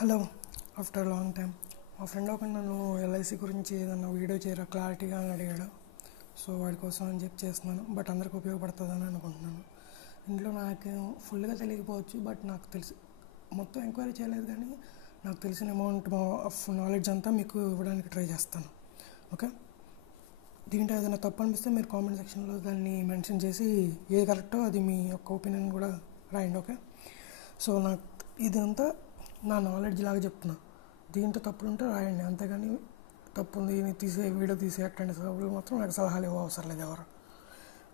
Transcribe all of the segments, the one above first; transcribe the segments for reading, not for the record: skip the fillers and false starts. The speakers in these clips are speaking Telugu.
హలో. ఆఫ్టర్ లాంగ్ టైం మా ఫ్రెండ్ ఒక నన్ను ఎల్ఐసి గురించి ఏదన్నా వీడియో చేయరా క్లారిటీగా అని అడిగాడు. సో వాడి కోసం అని చెప్పి చేస్తున్నాను. బట్ అందరికి ఉపయోగపడుతుందని అనుకుంటున్నాను. ఇంట్లో నాకు ఫుల్గా తెలియకపోవచ్చు, బట్ నాకు తెలిసి మొత్తం ఎంక్వైరీ చేయలేదు, కానీ నాకు తెలిసిన అమౌంట్ ఆఫ్ నాలెడ్జ్ అంతా మీకు ఇవ్వడానికి ట్రై చేస్తాను. ఓకే. దీంట్లో ఏదైనా తప్పు అనిపిస్తే మీరు కామెంట్ సెక్షన్లో దాన్ని మెన్షన్ చేసి ఏది కరెక్టో అది మీ యొక్క ఒపీనియన్ కూడా రాయండి. ఓకే. సో నాకు ఇదంతా నా నాలెడ్జ్ లాగా చెప్తున్నా. దీంట్లో తప్పులు ఉంటే రాయండి, అంతేగాని తప్పు ఉంది తీసే వీడియో తీసే అట్లాంటి సభలు మాత్రం నాకు సలహాలు ఇవ్వ అవసరం లేదు ఎవరు.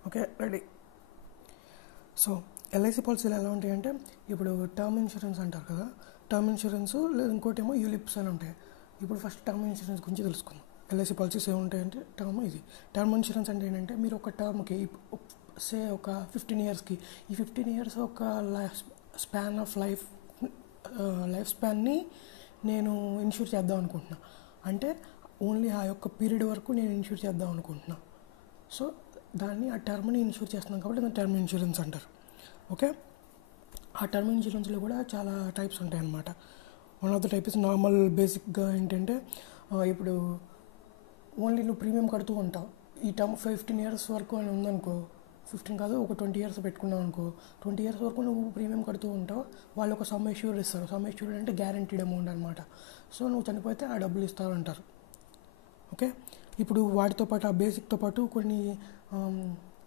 Okay, ready. సో ఎల్ఐసి పాలసీలు ఎలా ఉంటాయంటే, ఇప్పుడు టర్మ్ ఇన్సూరెన్స్ అంటారు కదా, టర్మ్ ఇన్సూరెన్స్ లేదా ఇంకోటి ఏమో యూలిప్స్ అని ఉంటాయి. ఇప్పుడు ఫస్ట్ టర్మ్ ఇన్సూరెన్స్ గురించి తెలుసుకుందాం. ఎల్ఐసి పాలసీస్ ఏముంటాయంటే, టర్మ్ ఇన్సూరెన్స్ అంటే ఏంటంటే, మీరు ఒక టర్మ్కి ఒక 15 ఇయర్స్కి, ఈ 15 ఇయర్స్ ఒక లైఫ్ స్పాన్ని నేను ఇన్ష్యూర్ చేద్దాం అనుకుంటున్నా. అంటే ఓన్లీ ఆ యొక్క పీరియడ్ వరకు నేను ఇన్ష్యూర్ చేద్దాం అనుకుంటున్నా. సో దాన్ని ఆ టర్మ్ని ఇన్ష్యూర్ చేస్తున్నాం కాబట్టి దాన్ని టర్మ్ ఇన్సూరెన్స్ అంటారు. ఓకే. ఆ టర్మ్ ఇన్సూరెన్స్లో కూడా చాలా టైప్స్ ఉంటాయన్నమాట. One of the type is normal. బేసిక్గా ఏంటంటే, ఇప్పుడు ఓన్లీ నువ్వు ప్రీమియం కడుతూ ఉంటావు. ఈ టర్మ్ 15 ఇయర్స్ వరకు అని ఉందనుకో, 15 కాదు, ఒక 20 ఇయర్స్ పెట్టుకున్నావు అనుకో, 20 ఇయర్స్ వరకు నువ్వు ప్రీమియం కడుతూ ఉంటావు. వాళ్ళు ఒక సమ్ ఎష్యూర్డ్ ఇస్తారు. సమ్ ఎష్యూర్డ్ అంటే గ్యారంటీడ్ అమౌంట్ అనమాట. సో నువ్వు చనిపోతే ఆ డబ్బులు ఇస్తారంటారు. ఓకే. ఇప్పుడు వాటితో పాటు, ఆ బేసిక్తో పాటు కొన్ని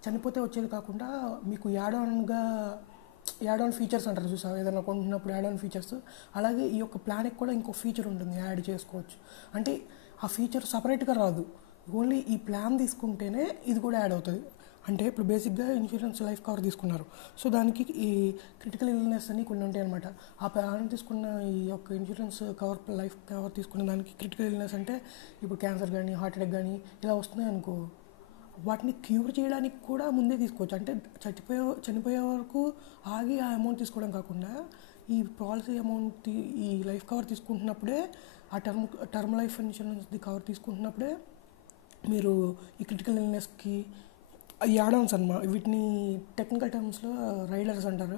చనిపోతే వచ్చేది కాకుండా మీకు యాడ్ ఆన్ ఫీచర్స్ అంటారు చూసావు, ఏదైనా కొంటున్నప్పుడు యాడ్ ఆన్ ఫీచర్స్. అలాగే ఈ యొక్క ప్లాన్కి కూడా ఇంకో ఫీచర్ ఉంటుంది, యాడ్ చేసుకోవచ్చు. అంటే ఆ ఫీచర్ సపరేట్గా రాదు, ఓన్లీ ఈ ప్లాన్ తీసుకుంటేనే ఇది కూడా యాడ్ అవుతుంది. అంటే ఇప్పుడు బేసిక్గా ఇన్సూరెన్స్ లైఫ్ కవర్ తీసుకున్నారు. సో దానికి ఈ క్రిటికల్ ఇల్నెస్ అని కొన్ని ఉంటాయి అనమాట. ఆ ప్లాన్ తీసుకున్న ఈ యొక్క ఇన్సూరెన్స్ లైఫ్ కవర్ తీసుకున్న దానికి క్రిటికల్ ఇల్నెస్ అంటే, ఇప్పుడు క్యాన్సర్ కానీ, హార్ట్ అటాక్ కానీ ఇలా వస్తున్నాయి అనుకో, వాటిని క్యూర్ చేయడానికి కూడా ముందే తీసుకోవచ్చు. అంటే చనిపోయే వరకు ఆగి ఆ అమౌంట్ తీసుకోవడం కాకుండా, ఈ పాలసీ అమౌంట్, ఈ లైఫ్ కవర్ తీసుకుంటున్నప్పుడే, ఆ టర్మ్ లైఫ్ ఇన్సూరెన్స్ది కవర్ తీసుకుంటున్నప్పుడే మీరు ఈ క్రిటికల్ ఇల్నెస్కి యాడ్ ఆన్స్ అన్నమాట. వీటిని టెక్నికల్ టర్మ్స్లో రైడర్స్ అంటారు,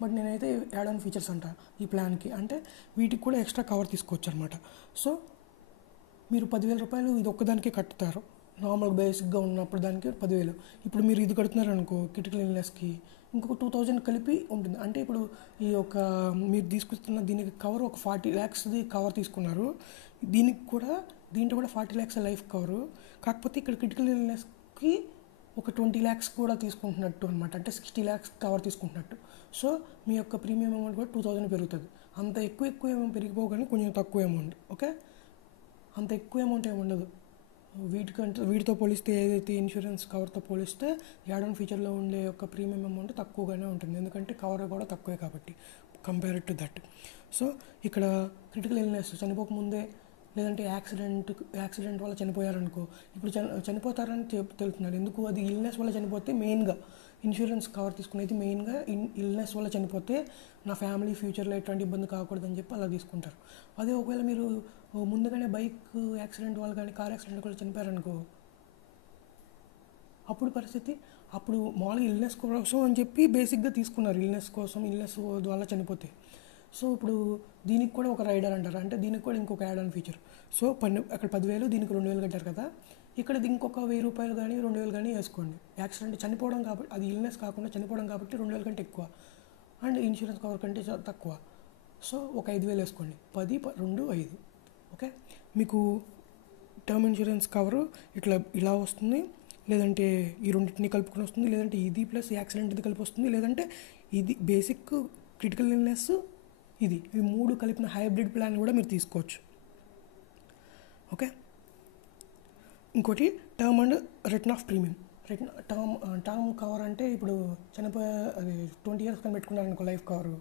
బట్ నేనైతే యాడ్ ఆన్ ఫీచర్స్ అంటాను ఈ ప్లాన్కి. అంటే వీటికి కూడా ఎక్స్ట్రా కవర్ తీసుకోవచ్చు అనమాట. సో మీరు 10,000 రూపాయలు ఇది ఒక్కదానికే కట్టుతారు. నార్మల్ బేసిక్గా ఉన్నప్పుడు దానికి 10,000. ఇప్పుడు మీరు ఇది కడుతున్నారు అనుకో క్రిటికల్ ఇల్నెస్కి, ఇంకొక 2,000 కలిపి ఉంటుంది. అంటే ఇప్పుడు ఈ యొక్క మీరు తీసుకున్న దీనికి కవర్ ఒక 40 lakhsది కవర్ తీసుకున్నారు. దీంట్లో కూడా 40 lakhs లైఫ్ కవరు. కాకపోతే ఇక్కడ క్రిటికల్ ఇల్నెస్కి ఒక 20 lakhs కూడా తీసుకుంటున్నట్టు అనమాట. అంటే 60 lakhs కవర్ తీసుకుంటున్నట్టు. సో మీ యొక్క ప్రీమియం అమౌంట్ కూడా 2,000 పెరుగుతుంది. అంత ఎక్కువ ఏమో పెరిగిపోవు, కానీ కొంచెం తక్కువ అమౌంట్. ఓకే. అంత ఎక్కువ అమౌంట్ ఏమి ఉండదు. వీటితో పోలిస్తే, ఏదైతే ఇన్సూరెన్స్ కవర్తో పోలిస్తే యాడ్ ఆన్ ఫీచర్లో ఉండే యొక్క ప్రీమియం అమౌంట్ తక్కువగానే ఉంటుంది, ఎందుకంటే కవర్ కూడా తక్కువే కాబట్టి కంపేర్డ్ టు దట్. సో ఇక్కడ క్రిటికల్ ఇల్నెస్ చనిపోకముందే, లేదంటే యాక్సిడెంట్ వల్ల చనిపోయారనుకో, ఇప్పుడు చనిపోతారని తెలుస్తున్నారు. ఎందుకు? అది ఇల్నెస్ వల్ల చనిపోతే, మెయిన్గా ఇన్సూరెన్స్ కవర్ తీసుకునేది మెయిన్గా ఇల్నెస్ వల్ల చనిపోతే నా ఫ్యామిలీ ఫ్యూచర్లో ఎటువంటి ఇబ్బంది కాకూడదని చెప్పి అలా తీసుకుంటారు. అదే ఒకవేళ మీరు ముందుగానే బైక్ యాక్సిడెంట్ వల్ల కానీ, కార్ యాక్సిడెంట్ వల్ల చనిపోయారనుకో, అప్పుడు మామూలుగా ఇల్నెస్ కోసం అని చెప్పి బేసిక్గా తీసుకున్నారు, ఇల్నెస్ వల్ల చనిపోతే. సో ఇప్పుడు దీనికి కూడా ఒక రైడర్ అంటారు. అంటే దీనికి కూడా ఇంకొక యాడ్ ఆన్ ఫీచర్. సో అక్కడ 10,000, దీనికి 2,000 కట్టారు కదా, ఇక్కడ ఇంకొక 1,000 రూపాయలు కానీ 2,000 కానీ వేసుకోండి. యాక్సిడెంట్ చనిపోవడం కాబట్టి, అది ఇల్నెస్ కాకుండా చనిపోవడం కాబట్టి 2,000 కంటే ఎక్కువ, అండ్ ఇన్సూరెన్స్ కవర్ కంటే తక్కువ. సో ఒక 5,000 వేసుకోండి. 10, 2, 5. ఓకే. మీకు టర్మ్ ఇన్సూరెన్స్ కవరు ఇలా వస్తుంది, లేదంటే ఈ రెండింటిని కలుపుకొని వస్తుంది, లేదంటే ఇది ప్లస్ యాక్సిడెంట్ది కలిపి వస్తుంది, లేదంటే ఇది బేసిక్ క్రిటికల్ ఇల్నెస్ ఇవి 3 కలిపిన హైబ్రిడ్ ప్లాన్ కూడా మీరు తీసుకోవచ్చు. ఓకే. ఇంకోటి term and return of premium. Term cover అంటే, ఇప్పుడు అది 20 years కానీ పెట్టుకున్నారనుకో లైఫ్ కవర్,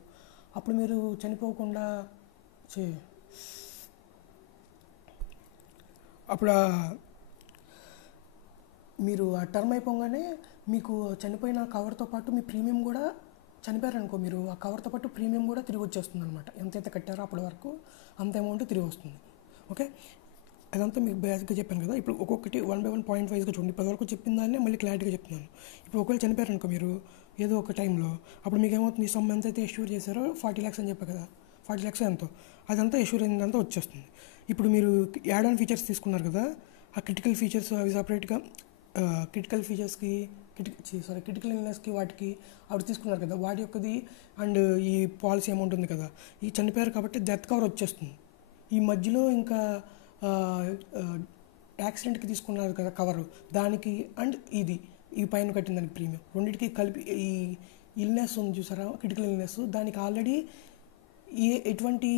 అప్పుడు మీరు చనిపోకుండా అప్పుడు మీరు ఆ టర్మ్ అయిపోగానే మీకు చనిపోయిన కవర్తో పాటు మీ ప్రీమియం కూడా, చనిపోయారనుకో మీరు, ఆ కవర్తో పాటు ప్రీమియం కూడా తిరిగి వచ్చేస్తుంది అనమాట. ఎంతైతే కట్టారో అప్పటి వరకు అంత అమౌంట్ తిరిగి వస్తుంది. ఓకే. అదంతా మీకు బేసిక్గా చెప్పాను కదా. ఇప్పుడు ఒక్కొక్కటి 1 by 1 పాయింట్ వైజ్గా చూడండి. ఇప్పటివరకు చెప్పిన దాన్ని మళ్ళీ క్లారిటీగా చెప్తున్నాను. ఇప్పుడు ఒకవేళ చనిపోయారనుకో మీరు ఏదో ఒక టైంలో, అప్పుడు మీకు ఏమవుతుంది, సమ్ ఎంత అయితే ఇష్యూర్ చేశారో 40 lakhs అని చెప్పారు కదా, 40 lakhs ఎంతో అదంతా ఎష్యూరెన్స్ అంతా వచ్చేస్తుంది. ఇప్పుడు మీరు యాడ్ ఆన్ ఫీచర్స్ తీసుకున్నారు కదా, ఆ క్రిటికల్ ఫీచర్స్ అవి సపరేట్గా క్రిటికల్ ఫీచర్స్కి క్రిటికల్ ఇల్నెస్కి వాటికి అవి తీసుకున్నారు కదా, వాటి యొక్కది అండ్ ఈ పాలసీ అమౌంట్ ఉంది కదా, ఈ చనిపోయారు కాబట్టి డెత్ కవర్ వచ్చేస్తుంది. ఈ మధ్యలో ఇంకా యాక్సిడెంట్కి తీసుకున్నారు కదా కవర్, దానికి అండ్ ఈ పైన కట్టిన దానికి ప్రీమియం రెండింటికి కలిపి ఈ ఇల్నెస్ ఉంది చూసారా, క్రిటికల్ ఇల్నెస్, దానికి ఆల్రెడీ ఎటువంటి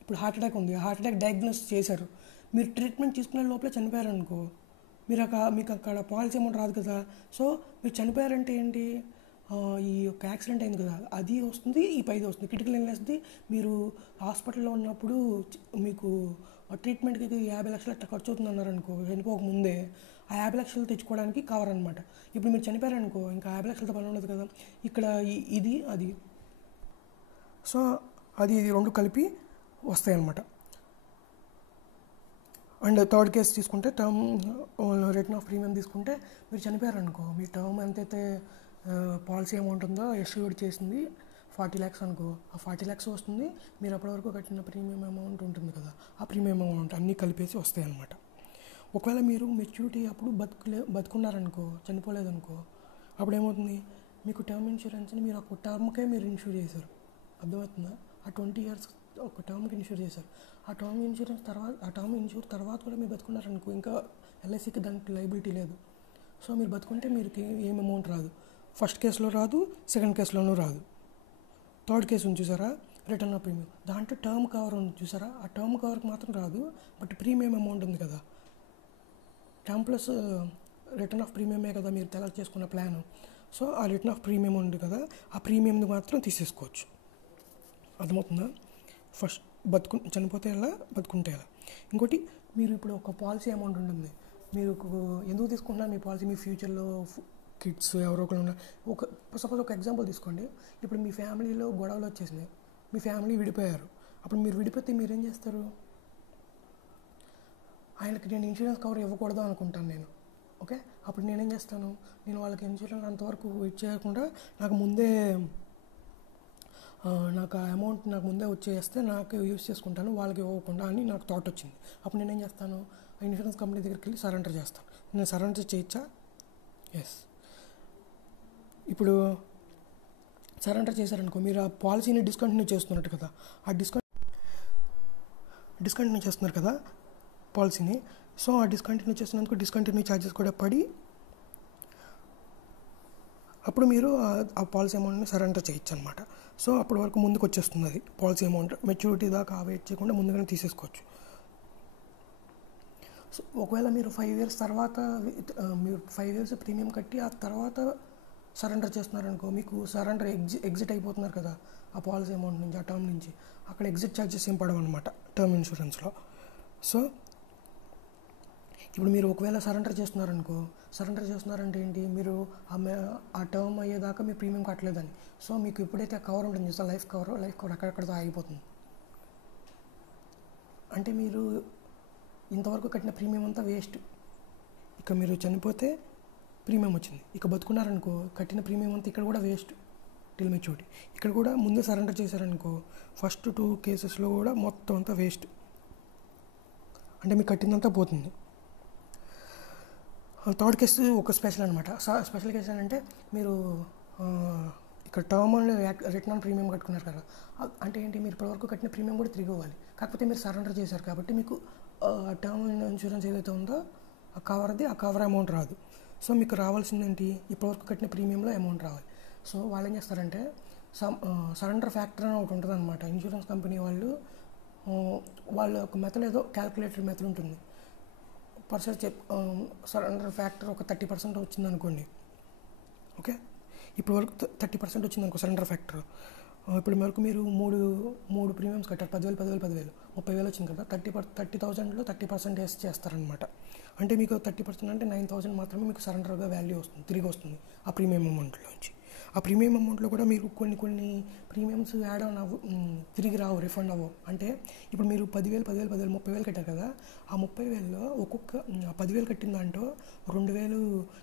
ఇప్పుడు హార్ట్ అటాక్ ఉంది, హార్ట్ అటాక్ డయాగ్నోస్ చేశారు, మీరు ట్రీట్మెంట్ తీసుకునే లోపల చనిపోయారనుకో, మీకు అక్కడ పాలసీ అమౌంట్ రాదు కదా. సో మీరు చనిపోయారంటే ఏంటి, ఈ యొక్క యాక్సిడెంట్ అయింది కదా అది వస్తుంది, ఈ పైది వస్తుంది. క్రిటికల్ ఇల్నెస్ది మీరు హాస్పిటల్లో ఉన్నప్పుడు మీకు ట్రీట్మెంట్కి 50 లక్షలు అట్లా ఖర్చు అవుతుంది అన్నారనుకో, చనిపోక ముందే ఆ 50 లక్షలు తెచ్చుకోవడానికి కవర్ అనమాట. ఇప్పుడు మీరు చనిపోయారనుకో ఇంకా 50 లక్షలతో పని ఉండదు కదా, ఇక్కడ అది సో అది రెండు కలిపి వస్తాయి అన్నమాట. అండ్ థర్డ్ కేసు తీసుకుంటే టర్మ్ రిటర్న్ ఆఫ్ ప్రీమియం తీసుకుంటే, మీరు చనిపోయారనుకో, మీ టర్మ్ ఎంతైతే పాలసీ అమౌంట్ ఉందో ఎష్యూర్డ్ చేసింది 40 lakhs అనుకో, ఆ 40 lakhs వస్తుంది. మీరు అప్పటివరకు కట్టిన ప్రీమియం అమౌంట్ ఉంటుంది కదా, ఆ ప్రీమియం అమౌంట్ అన్నీ కలిపేసి వస్తాయి అన్నమాట. ఒకవేళ మీరు మెచ్యూరిటీ అప్పుడు బతుకున్నారనుకో, చనిపోలేదనుకో, అప్పుడు ఏమవుతుంది, మీకు టర్మ్ ఇన్సూరెన్స్ని మీరు ఒక టర్మ్కే మీరు ఇన్సూర్ చేశారు, అర్థమవుతుందా, ఆ 20 years ఒక టర్మ్కి ఇన్సూర్ చేశారు. ఆ టర్మ్ ఇన్సూర్ తర్వాత కూడా మీరు బతుకున్నారనుకో, ఇంకా ఎల్ఐసికి దానికి లైబిలిటీ లేదు. సో మీరు బతుకుంటే మీరు ఏం అమౌంట్ రాదు, ఫస్ట్ కేసులో రాదు, సెకండ్ కేసులోనూ రాదు. థర్డ్ కేసు ఉంది చూసారా, రిటర్న్ ఆఫ్ ప్రీమియం, దాంట్లో టర్మ్ కవర్ ఉంది చూసారా, ఆ టర్మ్ కవర్కి మాత్రం రాదు, బట్ ప్రీమియం అమౌంట్ ఉంది కదా, టర్మ్ ప్లస్ రిటర్న్ ఆఫ్ ప్రీమియమే కదా మీరు సెలెక్ట్ చేసుకున్న ప్లాన్. సో ఆ రిటర్న్ ఆఫ్ ప్రీమియం ఉంది కదా, ఆ ప్రీమియంని మాత్రం తీసేసుకోవచ్చు, అర్థమవుతుందా. ఫస్ట్ చనిపోతే ఎలా, బతుకుంటే ఎలా. ఇంకోటి, మీరు ఇప్పుడు ఒక పాలసీ అమౌంట్ ఉంటుంది, మీరు ఎందుకు తీసుకుంటున్నారు మీ పాలసీ, మీ ఫ్యూచర్లో కిడ్స్ ఎవరో ఒకరు ఉన్నారు. సపోజ్ ఒక ఎగ్జాంపుల్ తీసుకోండి, ఇప్పుడు మీ ఫ్యామిలీలో గొడవలు వచ్చేసినాయి, మీ ఫ్యామిలీ విడిపోయారు, అప్పుడు మీరు విడిపోతే మీరేం చేస్తారు, ఆయనకి నేను ఇన్సూరెన్స్ కవర్ ఇవ్వకూడదు అనుకుంటాను నేను, ఓకే. అప్పుడు నేనేం చేస్తాను, నేను వాళ్ళకి ఇన్సూరెన్స్ అంతవరకు వెయిట్ చేయకుండా నాకు ఆ అమౌంట్ నాకు ముందే వచ్చేస్తే నాకు యూస్ చేసుకుంటాను, వాళ్ళకి ఇవ్వకుండా అని నాకు థాట్ వచ్చింది. అప్పుడు నేనేం చేస్తాను, ఆ ఇన్సూరెన్స్ కంపెనీ దగ్గరికి వెళ్ళి సరెండర్ చేస్తాను. నేను సరెండర్ చేయొచ్చా, ఎస్. ఇప్పుడు సరెండర్ చేశారనుకో, మీరు ఆ పాలసీని డిస్కంటిన్యూ చేస్తున్నట్టు కదా, ఆ డిస్కంటిన్యూ చేస్తున్నారు కదా పాలసీని. సో ఆ డిస్కంటిన్యూ చేస్తున్నందుకు డిస్కంటిన్యూ ఛార్జెస్ కూడా పడి అప్పుడు మీరు ఆ పాలసీ అమౌంట్ని సరెండర్ చేయొచ్చు అనమాట. సో అప్పటి వరకు ముందుకు వచ్చేస్తుంది అది పాలసీ అమౌంట్, మెచ్యూరిటీ దాకా వెయిట్ చేయకుండా ముందుగానే తీసేసుకోవచ్చు. సో ఒకవేళ మీరు 5 years తర్వాత మీరు 5 years ప్రీమియం కట్టి ఆ తర్వాత సరెండర్ చేస్తున్నారనుకో, మీకు సరెండర్ ఎగ్జిట్ అయిపోతున్నారు కదా ఆ పాలసీ అమౌంట్ నుంచి, ఆ టర్మ్ నుంచి, అక్కడ ఎగ్జిట్ ఛార్జెస్ ఏం పడవు అనమాట టర్మ్ ఇన్సూరెన్స్లో. సో ఇప్పుడు మీరు ఒకవేళ సరెండర్ చేస్తున్నారంటే ఏంటి, మీరు ఆ టర్మ్ అయ్యేదాకా మీ ప్రీమియం కట్టలేదని. సో మీకు ఎప్పుడైతే కవర్ ఉంటుంది చూస్తా, లైఫ్ కవర్ అక్కడక్కడతో ఆగిపోతుంది. అంటే మీరు ఇంతవరకు కట్టిన ప్రీమియం అంతా వేస్ట్. ఇక మీరు చనిపోతే ప్రీమియం వచ్చింది, ఇక బతుకున్నారనుకో కట్టిన ప్రీమియం అంతా ఇక్కడ కూడా వేస్ట్ టిల్ మెచ్యూరిటీ. ఇక్కడ కూడా ముందే సరెండర్ చేశారనుకో, ఫస్ట్ 2 కేసెస్లో కూడా మొత్తం అంతా వేస్ట్, అంటే మీకు కట్టిందంతా పోతుంది. థర్డ్ కేసు ఒక స్పెషల్ అనమాట. స్పెషల్ కేసు ఏంటంటే, మీరు ఇక్కడ term and return on premium కట్టుకున్నారు కదా, అంటే ఏంటి, మీరు ఇప్పటివరకు కట్టిన ప్రీమియం కూడా తిరిగి ఇవ్వాలి. కాకపోతే మీరు సరెండర్ చేశారు కాబట్టి మీకు టర్మ్ ఇన్సూరెన్స్ ఏదైతే ఉందో ఆ కవర్ అమౌంట్ రాదు. సో మీకు రావాల్సిందేంటి, ఇప్పటివరకు కట్టిన ప్రీమియంలో అమౌంట్ రావాలి. సో వాళ్ళు ఏం చేస్తారంటే, సరెండర్ ఫ్యాక్టర్ అని ఒకటి ఉంటుంది అనమాట. ఇన్సూరెన్స్ కంపెనీ వాళ్ళ ఒక మెథడ్, ఏదో క్యాల్కులేటెడ్ మెథడ్ ఉంటుంది. సరెండర్ ఫ్యాక్టర్ ఒక 30% వచ్చింది అనుకోండి, ఓకే. ఇప్పుడు వరకు 30% వచ్చింది అనుకో సరెండర్ ఫ్యాక్టర్. ఇప్పుడు వరకు మీరు మూడు ప్రీమియమ్స్ కట్టారు, 10,000 30,000 వచ్చింది కదా, 30,000లో 30% వేసి చేస్తారనమాట. అంటే మీకు 30% అంటే 9,000 మాత్రమే మీకు సరెండర్గా వాల్యూ వస్తుంది, తిరిగి వస్తుంది ఆ ప్రీమియం అమౌంట్లోంచి. ఆ ప్రీమియం అమౌంట్లో కూడా మీరు కొన్ని ప్రీమియమ్స్ యాడ్ ఆన్ తిరిగి రావు, రిఫండ్ అవ్వవు. అంటే ఇప్పుడు మీరు 10,000 30,000 కట్టారు కదా, ఆ 30,000లో ఒక్కొక్క 10,000 కట్టిన దాంట్లో 2,000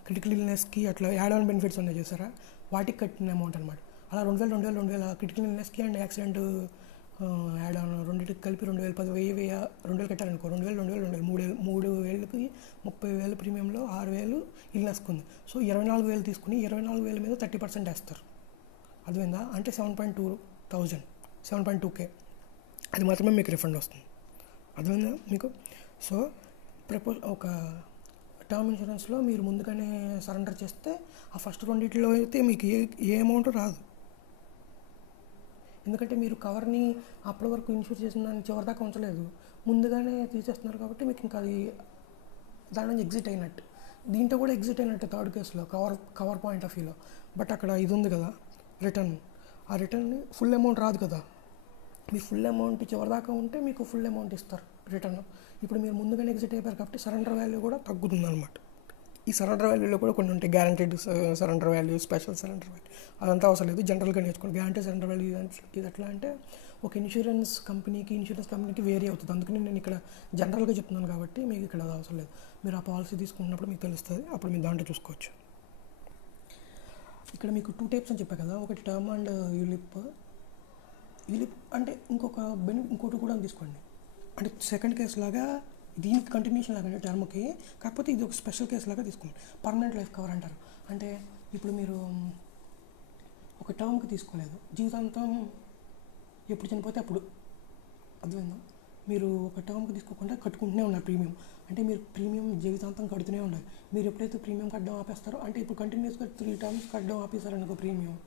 క్రిటికల్ ఇల్నెస్కి అట్లా యాడ్ ఆన్ బెనిఫిట్స్ ఉన్నాయి చూసారా, వాటికి కట్టిన అమౌంట్ అనమాట. ఆ అలా 2000 క్రిటికల్ ఇల్నెస్కి అండ్ యాక్సిడెంట్ యాడ్ ఆన్ రెండింటికి కలిపి 2000 2000 కట్టారనుకో, 2000 మూడు వేలకి 30,000 ప్రీమియంలో 6,000 ఇల్నెస్కి ఉంది. సో 24,000 తీసుకుని 24,000 మీద 30% వేస్తారు. అర్థమైందా? అంటే 7.2K అది మాత్రమే మీకు రిఫండ్ వస్తుంది. అర్థమైందా మీకు? సో ఒక టర్మ్ ఇన్సూరెన్స్లో మీరు ముందుగానే సరెండర్ చేస్తే ఆ ఫస్ట్ రెండింటిలో అయితే మీకు ఏ అమౌంట్ రాదు. ఎందుకంటే మీరు కవర్ని అప్పటి వరకు ఇన్సూర్ చేసిన దాన్ని చివరిదాకా ఉంచలేదు, ముందుగానే తీసేస్తున్నారు కాబట్టి మీకు ఇంకా అది దాని నుంచి ఎగ్జిట్ అయినట్టు. దీంట్లో కూడా ఎగ్జిట్ అయినట్టు థర్డ్ కేసులో కవర్ పాయింట్ ఆఫ్ వ్యూలో. బట్ అక్కడ ఇది ఉంది కదా రిటర్న్, ఆ రిటర్న్ ఫుల్ అమౌంట్ రాదు కదా. మీ ఫుల్ అమౌంట్ చివరిదాకా ఉంటే మీకు ఫుల్ అమౌంట్ ఇస్తారు రిటర్న్. ఇప్పుడు మీరు ముందుగానే ఎగ్జిట్ అయిపోయారు కాబట్టి సరెండర్ వాల్యూ కూడా తగ్గుతుంది అనమాట. ఈ సరెండర్ వాల్యూలో కూడా కొన్ని ఉంటాయి, guaranteed surrender value, special surrender value, అదంతా అవసరం లేదు, జనరల్గా నేర్చుకోండి. గ్యారంటీ సరెండర్ వాల్యూ ఇది ఎట్లా అంటే ఒక ఇన్సూరెన్స్ కంపెనీకి వేరీ అవుతుంది. అందుకని నేను ఇక్కడ జనరల్గా చెప్తున్నాను కాబట్టి మీకు ఇక్కడ అది అవసరం లేదు. మీరు ఆ పాలసీ తీసుకున్నప్పుడు మీకు తెలుస్తుంది, అప్పుడు మీరు దాంట్లో చూసుకోవచ్చు. ఇక్కడ మీకు 2 టైప్స్ అని చెప్పా కదా, ఒకటి టర్మ్ అండ్ యూలిప్ అంటే ఇంకోటి కూడా తీసుకోండి. అంటే సెకండ్ కేసు లాగా దీనికి కంటిన్యూషన్ లాగానే టర్మ్కి, కాకపోతే ఇది ఒక స్పెషల్ కేసు లాగా తీసుకోండి. పర్మనెంట్ లైఫ్ కవర్ అంటారు. అంటే ఇప్పుడు మీరు ఒక టర్మ్కి తీసుకోలేదు, జీవితాంతం ఎప్పుడు చనిపోతే అప్పుడు. అర్థమైందా? మీరు ఒక టర్మ్కి తీసుకోకుండా కట్టుకుంటూనే ఉన్నారు ప్రీమియం. అంటే మీరు ప్రీమియం జీవితాంతం కడుతూనే ఉండాలి. మీరు ఎప్పుడైతే ప్రీమియం కట్టడం ఆపేస్తారో, అంటే ఇప్పుడు కంటిన్యూస్గా 3 టర్మ్స్ కట్టడం ఆపేస్తారనుకో ప్రీమియం,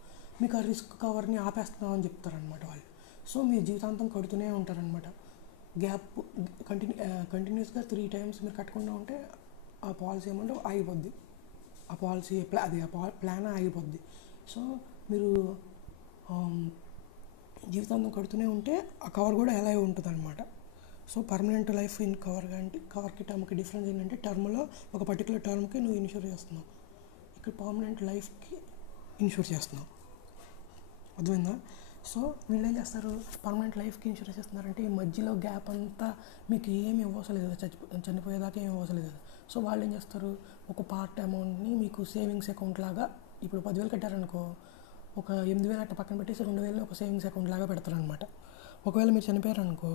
మీకు ఆ రిస్క్ కవర్ని ఆపేస్తున్నామని చెప్తారనమాట వాళ్ళు. సో మీరు జీవితాంతం కడుతూనే ఉంటారనమాట. గ్యాప్ కంటిన్యూస్గా 3 టైమ్స్ మీరు కట్టకుండా ఉంటే ఆ పాలసీ అమౌంట్ ఆగిపోద్ది, ఆ పాలసీ ప్లాన్ ఆగిపోద్ది. సో మీరు జీవితాంతం కడుతూనే ఉంటే ఆ కవర్ కూడా ఎలా ఉంటుంది అనమాట. సో పర్మనెంట్ లైఫ్ ఇన్ కవర్కి టర్మ్కి డిఫరెన్స్ ఏంటంటే, టర్మ్లో ఒక పర్టికులర్ టర్మ్కి నువ్వు ఇన్సూర్ చేస్తున్నావు, ఇక్కడ పర్మనెంట్ లైఫ్కి ఇన్సూర్ చేస్తున్నావు. అర్థమైందా? సో వీళ్ళు ఏం చేస్తారు, పర్మనెంట్ లైఫ్కి ఇన్సూరెన్స్ చేస్తున్నారంటే ఈ మధ్యలో గ్యాప్ అంతా మీకు ఏమి ఇవ్వసలేదు కదా, చనిపోయేదాకా ఏమి ఇవ్వసలేదు కదా. సో వాళ్ళు ఏం చేస్తారు, ఒక పార్ట్ అమౌంట్ని మీకు సేవింగ్స్ అకౌంట్ లాగా, ఇప్పుడు 10,000 కట్టారనుకో, ఒక 8,000 అట్లా పక్కన పెట్టేసి 2,000 ఒక సేవింగ్స్ అకౌంట్ లాగా పెడతారనమాట. ఒకవేళ మీరు చనిపోయారనుకో,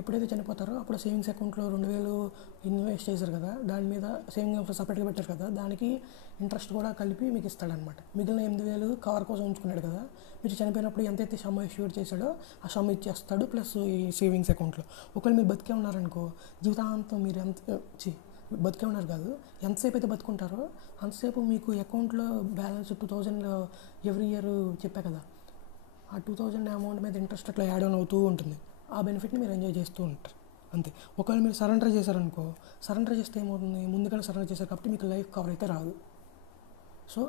ఎప్పుడైతే చనిపోతారో అప్పుడు సేవింగ్స్ అకౌంట్లో 2,000 ఇన్వెస్ట్ చేశారు కదా, దాని మీద సేవింగ్ అకౌంట్ సపరేట్గా పెట్టారు కదా, దానికి ఇంట్రెస్ట్ కూడా కలిపి మీకు ఇస్తాడనమాట. మిగిలిన 8,000 కవర్ కోసం ఉంచుకున్నాడు కదా, మీరు చనిపోయినప్పుడు ఎంతైతే సమ్ ఇష్యూడ్ చేశాడో ఆ సమ్ ఇచ్చేస్తాడు, ప్లస్ ఈ సేవింగ్స్ అకౌంట్లో. ఒకవేళ మీరు బతికే ఉన్నారనుకో, జీవితాంతం మీరు బతికే ఉన్నారు కాదు, ఎంతసేపు అయితే బతుకుంటారో అంతసేపు మీకు అకౌంట్లో బ్యాలెన్స్ 2,000 ఎవ్రీ ఇయర్ చెప్పా కదా, ఆ 2,000 అమౌంట్ మీద ఇంట్రెస్ట్ అట్లా యాడ్ ఆన్ అవుతూ ఉంటుంది. ఆ బెనిఫిట్ని మీరు ఎంజాయ్ చేస్తూ ఉంటారు అంతే. ఒకవేళ మీరు సరెండర్ చేశారనుకో, సరెండర్ చేస్తే ఏమవుతుంది, ముందుగానే సరెండర్ చేశారు కాబట్టి మీకు లైఫ్ కవర్ అయితే రాదు. సో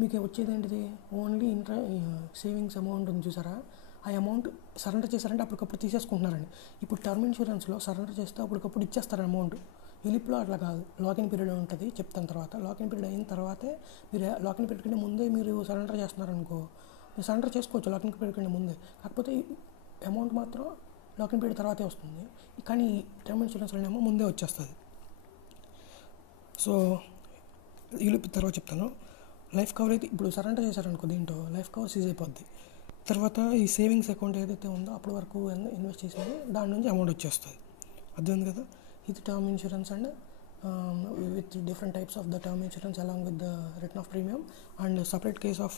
మీకు వచ్చేది ఏంటిది, ఓన్లీ సేవింగ్స్ అమౌంట్ ఉంది చూసారా, ఆ అమౌంట్ సరెండర్ చేశారంటే అప్పటికప్పుడు తీసేసుకుంటున్నారండి. ఇప్పుడు టర్మ్ ఇన్సూరెన్స్లో సరెండర్ చేస్తే అప్పటికప్పుడు ఇచ్చేస్తారు అమౌంట్. యూలిప్లో అట్లా కాదు, లాకిన్ పీరియడ్ ఉంటుంది, చెప్తాను తర్వాత. లాకిన్ పీరియడ్ అయిన తర్వాతే మీరు, లాకిన్ పీరియడ్ కంటే ముందే మీరు సరెండర్ చేస్తున్నారనుకో, మీరు సరెండర్ చేసుకోవచ్చు లాకిన్ పీరియడ్ కంటే ముందే, కాకపోతే అమౌంట్ మాత్రం లాకిన్ పీరియడ్ తర్వాతే వస్తుంది. కానీ టర్మ్ ఇన్సూరెన్స్ అనేమో ముందే వచ్చేస్తుంది. సో యూలిప్ తర్వాత చెప్తాను. లైఫ్ కవర్ అయితే ఇప్పుడు సరెండర్ చేశారనుకో, దీంట్లో లైఫ్ కవర్ సీజ్ అయిపోద్ది. తర్వాత ఈ సేవింగ్స్ అకౌంట్ ఏదైతే ఉందో అప్పటి వరకు ఇన్వెస్ట్ చేసింది దాని నుంచి అమౌంట్ వచ్చేస్తుంది. అర్థమైంది కదా. ఇది term insurance and with different types of the term insurance along with the return of premium and separate case of